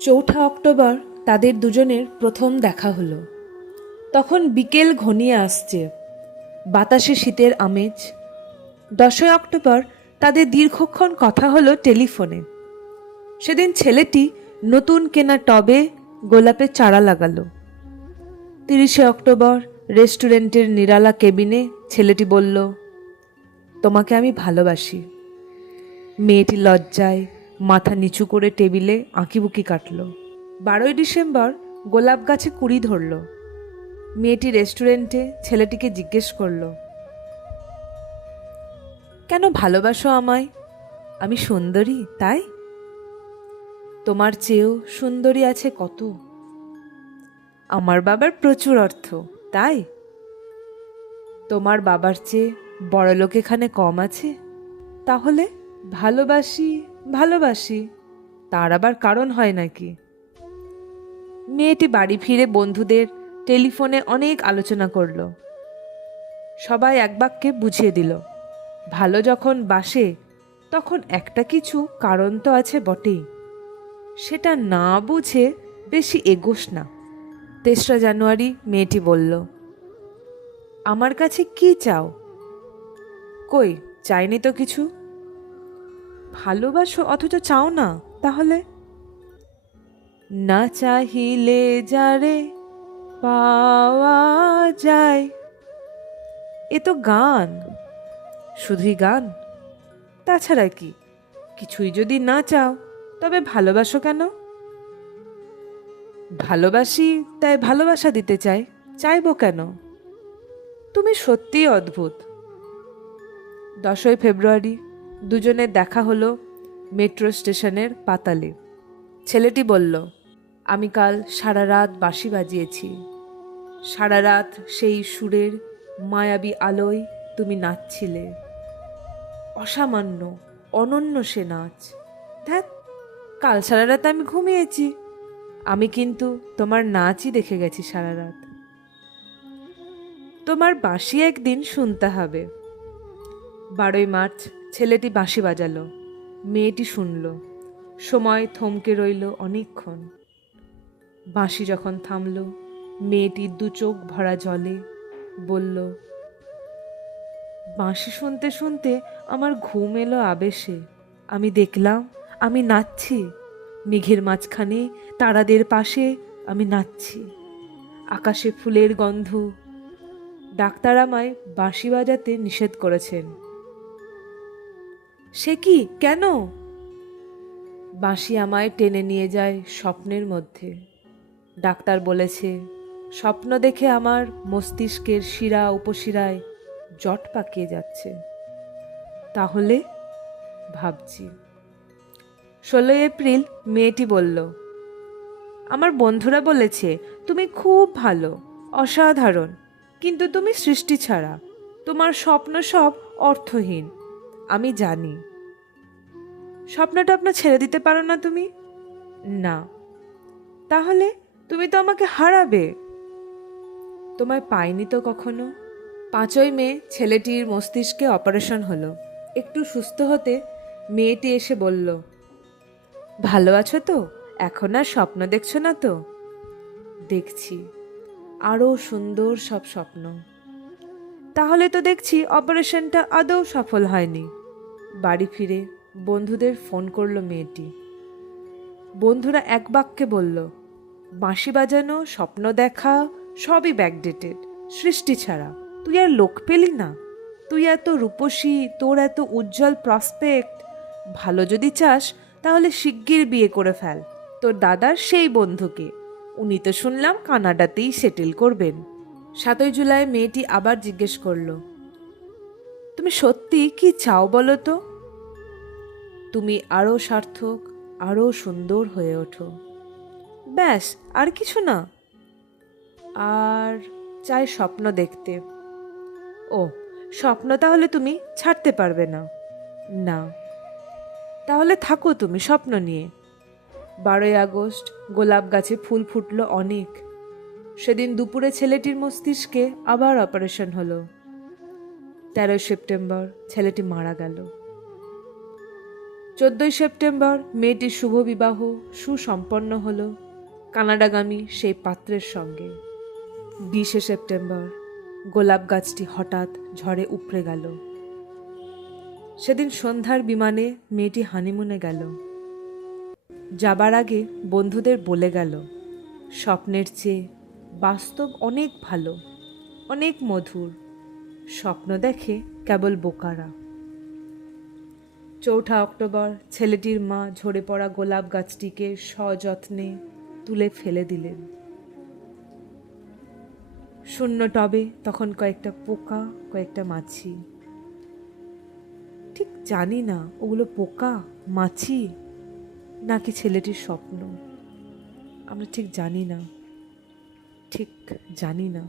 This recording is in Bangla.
চৌঠা অক্টোবর তাদের দুজনের প্রথম দেখা হলো। তখন বিকেল ঘনিয়ে আসছে, বাতাসে শীতের আমেজ। 10ই অক্টোবর তাদের দীর্ঘক্ষণ কথা হলো টেলিফোনে। সেদিন ছেলেটি নতুন কেনা টবে গোলাপের চারা লাগালো। 30শে অক্টোবর রেস্টুরেন্টের নিরালা কেবিনে ছেলেটি বলল, তোমাকে আমি ভালোবাসি। মেয়েটি লজ্জায় মাথা নিচু করে টেবিলে আঁকিবুকি কাটল। 12ই ডিসেম্বর গোলাপ গাছে কুড়ি ধরল। মেয়েটি রেস্টুরেন্টে ছেলেটিকে জিজ্ঞেস করল, কেন ভালোবাসো আমায়? আমি সুন্দরী তাই? তোমার চেয়েও সুন্দরী আছে কত। আমার বাবার প্রচুর অর্থ তাই? তোমার বাবার চেয়ে বড়লোক এখানে কম আছে। তাহলে ভালোবাসি ভালোবাসি, তার আবার কারণ হয় নাকি? মেয়েটি বাড়ি ফিরে বন্ধুদের টেলিফোনে অনেক আলোচনা করল। সবাই এক বাক্যে বুঝিয়ে দিল, ভালো যখন বাসে তখন একটা কিছু কারণ তো আছে বটেই। সেটা না বুঝে বেশি এগোস না। 3রা জানুয়ারি মেয়েটি বলল, আমার কাছে কি চাও? কই চাইনি তো কিছু। ভালোবাসো অথচ চাও না, তাহলে? না চাহিলে যারে পাওয়া যায়। এ তো গান, শুধুই গান। তাছাড়া কি? কিছুই যদি না চাও তবে ভালোবাসো কেন? ভালোবাসি তাই ভালোবাসা দিতে চাই, চাইবো কেন? তুমি সত্যিই অদ্ভুত। 10ই ফেব্রুয়ারি দুজনের দেখা হলো মেট্রো স্টেশনের পাতালে। ছেলেটি বলল, আমি কাল সারা রাত বাঁশি বাজিয়েছি। সারা রাত সেই সুরের মায়াবী আলোয় তুমি নাচছিলে। অসামান্য অনন্য সে নাচ। ধ্যাৎ, কাল সারা রাত আমি ঘুমিয়েছি। আমি কিন্তু তোমার নাচই দেখে গেছি সারা রাত। তোমার বাঁশি একদিন শুনতে হবে। 12ই মার্চ ছেলেটি বাঁশি বাজালো। মেয়েটি শুনল। সময় থমকে রইল অনেকক্ষণ। বাঁশি যখন থামল, মেয়েটি দু চোখ ভরা জলে বলল, বাঁশি শুনতে শুনতে আমার ঘুম এলো আবেশে। আমি দেখলাম আমি নাচছি, মেঘের মাঝখানে তারাদের পাশে আমি নাচছি। আকাশে ফুলের গন্ধ। ডাক্তার আমায় বাঁশি বাজাতে নিষেধ করেছেন। সে কি, কেন? বাঁশি আমায় টেনে নিয়ে যায় স্বপ্নের মধ্যে। ডাক্তার বলেছে, স্বপ্ন দেখে আমার মস্তিষ্কের শিরা উপশিরায় জট পাকিয়ে যাচ্ছে। তাহলে ভাবছি। 16ই এপ্রিল মেয়েটি বলল, আমার বন্ধুরা বলেছে তুমি খুব ভালো, অসাধারণ, কিন্তু তুমি সৃষ্টি ছাড়া। তোমার স্বপ্ন সব অর্থহীন। আমি জানি। স্বপ্নটা আপনার ছেড়ে দিতে পারো না তুমি? না। তাহলে তুমি তো আমাকে হারাবে। তোমায় পাইনি তো কখনো। 5ই মে ছেলেটির মস্তিষ্কে অপারেশন হলো। একটু সুস্থ হতে মেয়েটি এসে বলল, ভালো আছো তো? এখন আর স্বপ্ন দেখছো না তো? দেখছি, আরও সুন্দর সব স্বপ্ন। তাহলে তো দেখছি অপারেশনটা আদৌ সফল হয়নি। বাড়ি ফিরে বন্ধুদের ফোন করলো মেয়েটি। বন্ধুরা এক বাক্যে বলল, বাঁশি বাজানো, স্বপ্ন দেখা সবই ব্যাকডেটেড, সৃষ্টি ছাড়া। তুই আর লোক পেলি না? তুই এত রূপসী, তোর এত উজ্জ্বল প্রসপেক্ট। ভালো যদি চাস তাহলে শিগগির বিয়ে করে ফেল তোর দাদার সেই বন্ধুকে। উনি তো শুনলাম কানাডাতেই সেটেল করবেন। 7ই জুলাই মেয়েটি আবার জিজ্ঞেস করলো, তুমি সত্যি কি চাও বলো তো? তুমি আরও সার্থক, আরও সুন্দর হয়ে ওঠো। ব্যাস, আর কিছু না? আর চাই স্বপ্ন দেখতে। ও, স্বপ্ন তাহলে তুমি ছাড়তে পারবে না? না। তাহলে থাকো তুমি স্বপ্ন নিয়ে। 12ই আগস্ট গোলাপ গাছে ফুল ফুটলো অনেক। সেদিন দুপুরে ছেলেটির মস্তিষ্কে আবার অপারেশন হলো। 13ই সেপ্টেম্বর ছেলেটি মারা গেল। 14 সেপ্টেম্বর মেয়েটির শুভ বিবাহ সুসম্পন্ন হল কানাডাগামী সেই পাত্রের সঙ্গে। 20 সেপ্টেম্বর গোলাপ গাছটি হঠাৎ ঝড়ে উপড়ে গেল। সেদিন সন্ধ্যার বিমানে মেয়েটি হানিমুনে গেল। যাবার আগে বন্ধুদের বলে গেল, স্বপ্নের চেয়ে বাস্তব অনেক ভালো, অনেক মধুর। স্বপ্ন দেখে কেবল বোকারা। 4 অক্টোবর ছেলেটির মা ঝরে পড়া গোলাপ গাছটিকে সযত্নে তুলে ফেলে দিলেন। শূন্য টবে তখন কয়েকটা পোকা, কয়েকটা মাছি। ঠিক জানি না ওগুলো পোকা, মাছি নাকি ছেলেটির স্বপ্ন। আমরা ঠিক জানি না।